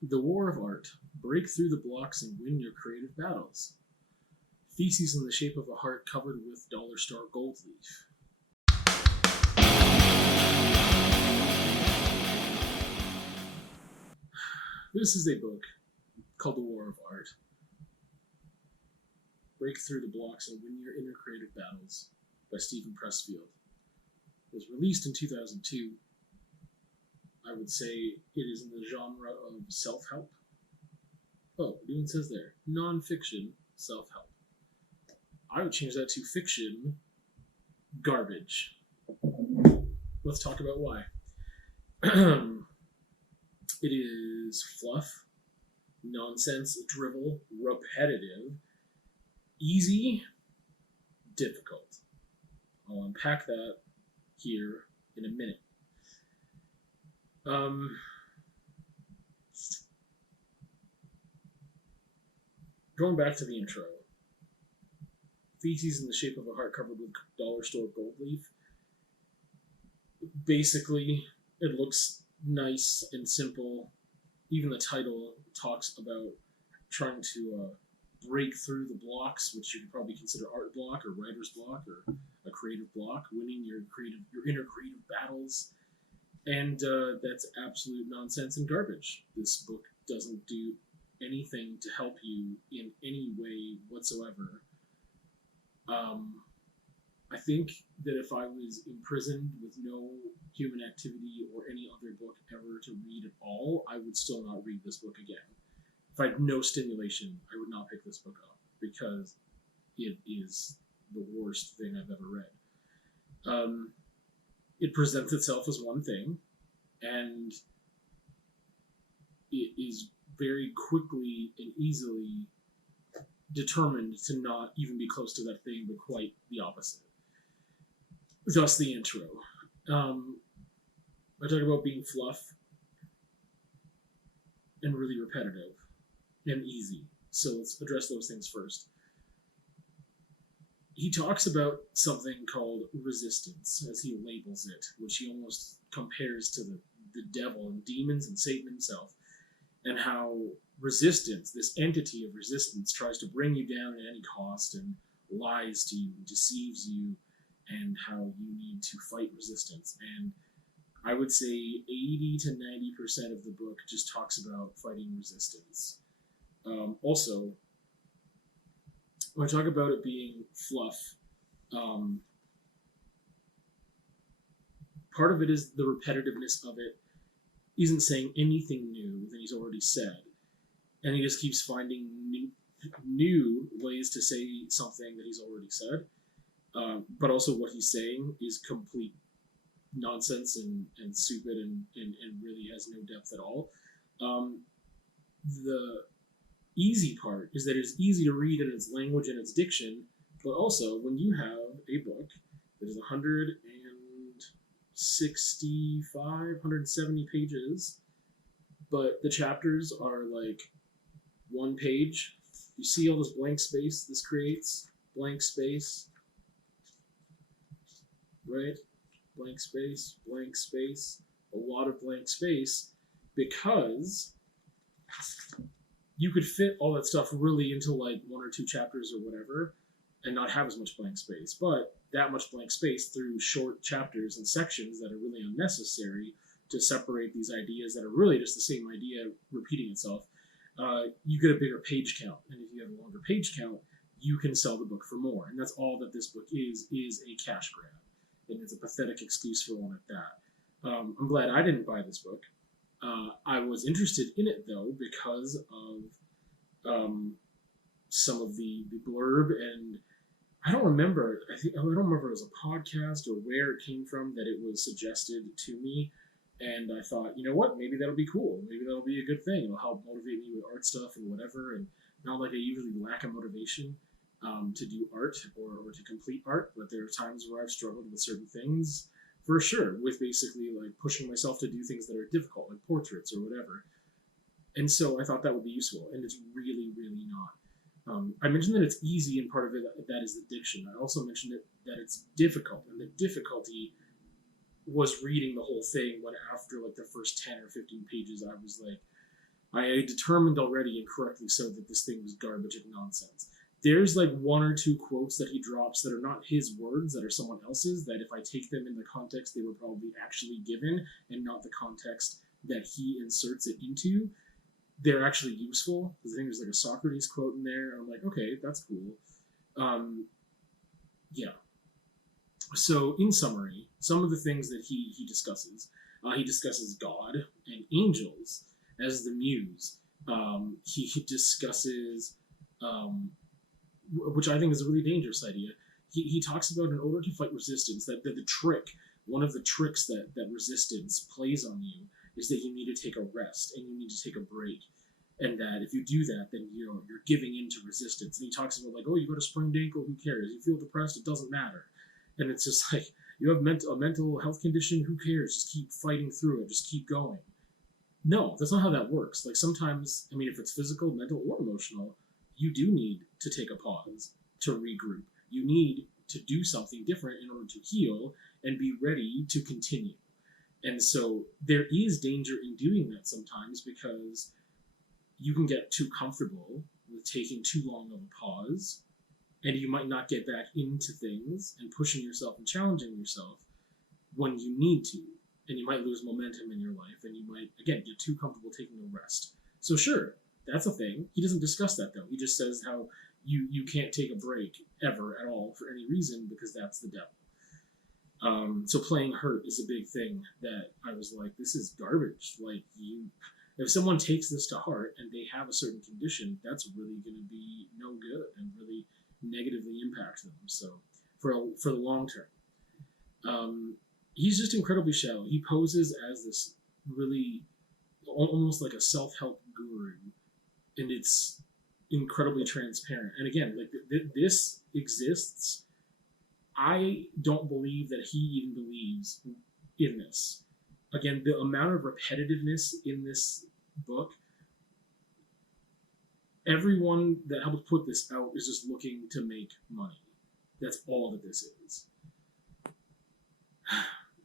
The War of Art. Break through the blocks and win your creative battles. Feces in the shape of a heart covered with dollar store gold leaf. This is a book called The War of Art. Break through the blocks and win your inner creative battles by Stephen Pressfield. It was released in 2002. I would say it is in the genre of self-help. Oh, it even says there, non-fiction self-help. I would change that to fiction garbage. Let's talk about why. It is fluff, nonsense, drivel, repetitive, easy, difficult. I'll unpack that here in a minute. Going back to the intro. Feces in the shape of a heart covered with dollar store gold leaf. Basically, it looks nice and simple. Even the title talks about trying to break through the blocks, which you could probably consider art block or writer's block or a creative block, winning your inner creative battles. And that's absolute nonsense and garbage. This book doesn't do anything to help you in any way whatsoever. I think that if I was imprisoned with no human activity or any other book ever to read at all, I would still not read this book again. If I had no stimulation, I would not pick this book up because it is the worst thing I've ever read. It presents itself as one thing, and it is very quickly and easily determined to not even be close to that thing, but quite the opposite. Thus the intro. I talk about being fluff and really repetitive and easy. So let's address those things first. He talks about something called resistance, as he labels it, which he almost compares to the devil and demons and Satan himself, and how resistance, this entity of resistance, tries to bring you down at any cost and lies to you, deceives you, and how you need to fight resistance. And I would say 80 to 90% of the book just talks about fighting resistance. Also, when I talk about it being fluff, part of it is the repetitiveness of it. He isn't saying anything new that he's already said. And he just keeps finding new ways to say something that he's already said. But also what he's saying is complete nonsense and stupid and really has no depth at all. The easy part is that it's easy to read in its language and its diction, but also when you have a book that is 170 pages, but the chapters are like one page. You see all this blank space this creates? Blank space. Right? Blank space, a lot of blank space, because you could fit all that stuff really into like one or two chapters or whatever and not have as much blank space. But that much blank space through short chapters and sections that are really unnecessary to separate these ideas that are really just the same idea repeating itself, you get a bigger page count. And if you have a longer page count, you can sell the book for more. And that's all that this book is a cash grab. And it's a pathetic excuse for one at that. I'm glad I didn't buy this book. I was interested in it, though, because of some of the blurb, and I don't remember. I don't remember if it was a podcast or where it came from that it was suggested to me. And I thought, you know what? Maybe that'll be cool. Maybe that'll be a good thing. It'll help motivate me with art stuff and whatever. And not like I usually lack a motivation to do art or to complete art, but there are times where I've struggled with certain things, for sure, with basically like pushing myself to do things that are difficult, like portraits or whatever. And so I thought that would be useful, and it's really, really not. I mentioned that it's easy, and part of it that is the diction. I also mentioned that it's difficult, and the difficulty was reading the whole thing when after like the first 10 or 15 pages I was like, I determined already, and correctly so, that this thing was garbage and nonsense. There's like one or two quotes that he drops that are not his words, that are someone else's, that if I take them in the context they were probably actually given and not the context that he inserts it into, they're actually useful. Because I think there's like a Socrates quote in there. I'm like, okay, that's cool. Yeah. So, in summary, some of the things that he discusses God and angels as the muse. He discusses, which I think is a really dangerous idea. He talks about, in order to fight resistance, that the trick, one of the tricks that resistance plays on you, is that you need to take a rest and you need to take a break. And that if you do that, then you're giving in to resistance. And he talks about, like, oh, you got a sprained ankle, who cares? You feel depressed, it doesn't matter. And it's just like, you have a mental health condition, who cares? Just keep fighting through it, just keep going. No, that's not how that works. Like, sometimes, I mean, if it's physical, mental, or emotional, you do need to take a pause, to regroup. You need to do something different in order to heal and be ready to continue. And so there is danger in doing that sometimes, because you can get too comfortable with taking too long of a pause, and you might not get back into things and pushing yourself and challenging yourself when you need to. And you might lose momentum in your life, and you might, again, get too comfortable taking a rest. So sure, that's a thing. He doesn't discuss that, though. He just says how you can't take a break ever at all for any reason, because that's the devil. So playing hurt is a big thing that I was like, this is garbage. Like, if someone takes this to heart and they have a certain condition, that's really going to be no good and really negatively impact them. So for the long term, he's just incredibly shallow. He poses as this really almost like a self-help guru, and it's incredibly transparent. And again, like this exists. I don't believe that he even believes in this. Again, the amount of repetitiveness in this book, everyone that helped put this out is just looking to make money. That's all that this is.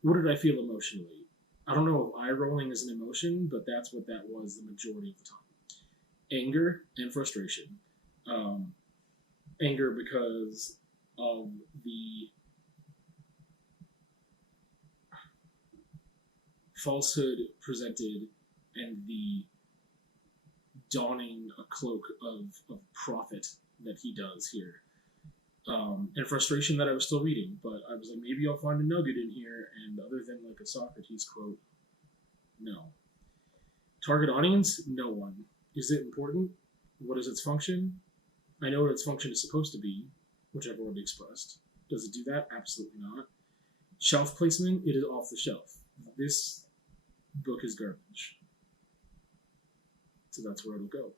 What did I feel emotionally? I don't know if eye rolling is an emotion, but that's what that was the majority of the time. Anger and frustration. Anger because of the falsehood presented and the donning a cloak of profit that he does here. And frustration that I was still reading, but I was like, maybe I'll find a nugget in here, and other than like a Socrates quote, no. Target audience? No one. Is it important? What is its function? I know what its function is supposed to be, which I've already expressed. Does it do that? Absolutely not. Shelf placement? It is off the shelf. This book is garbage. So that's where it'll go.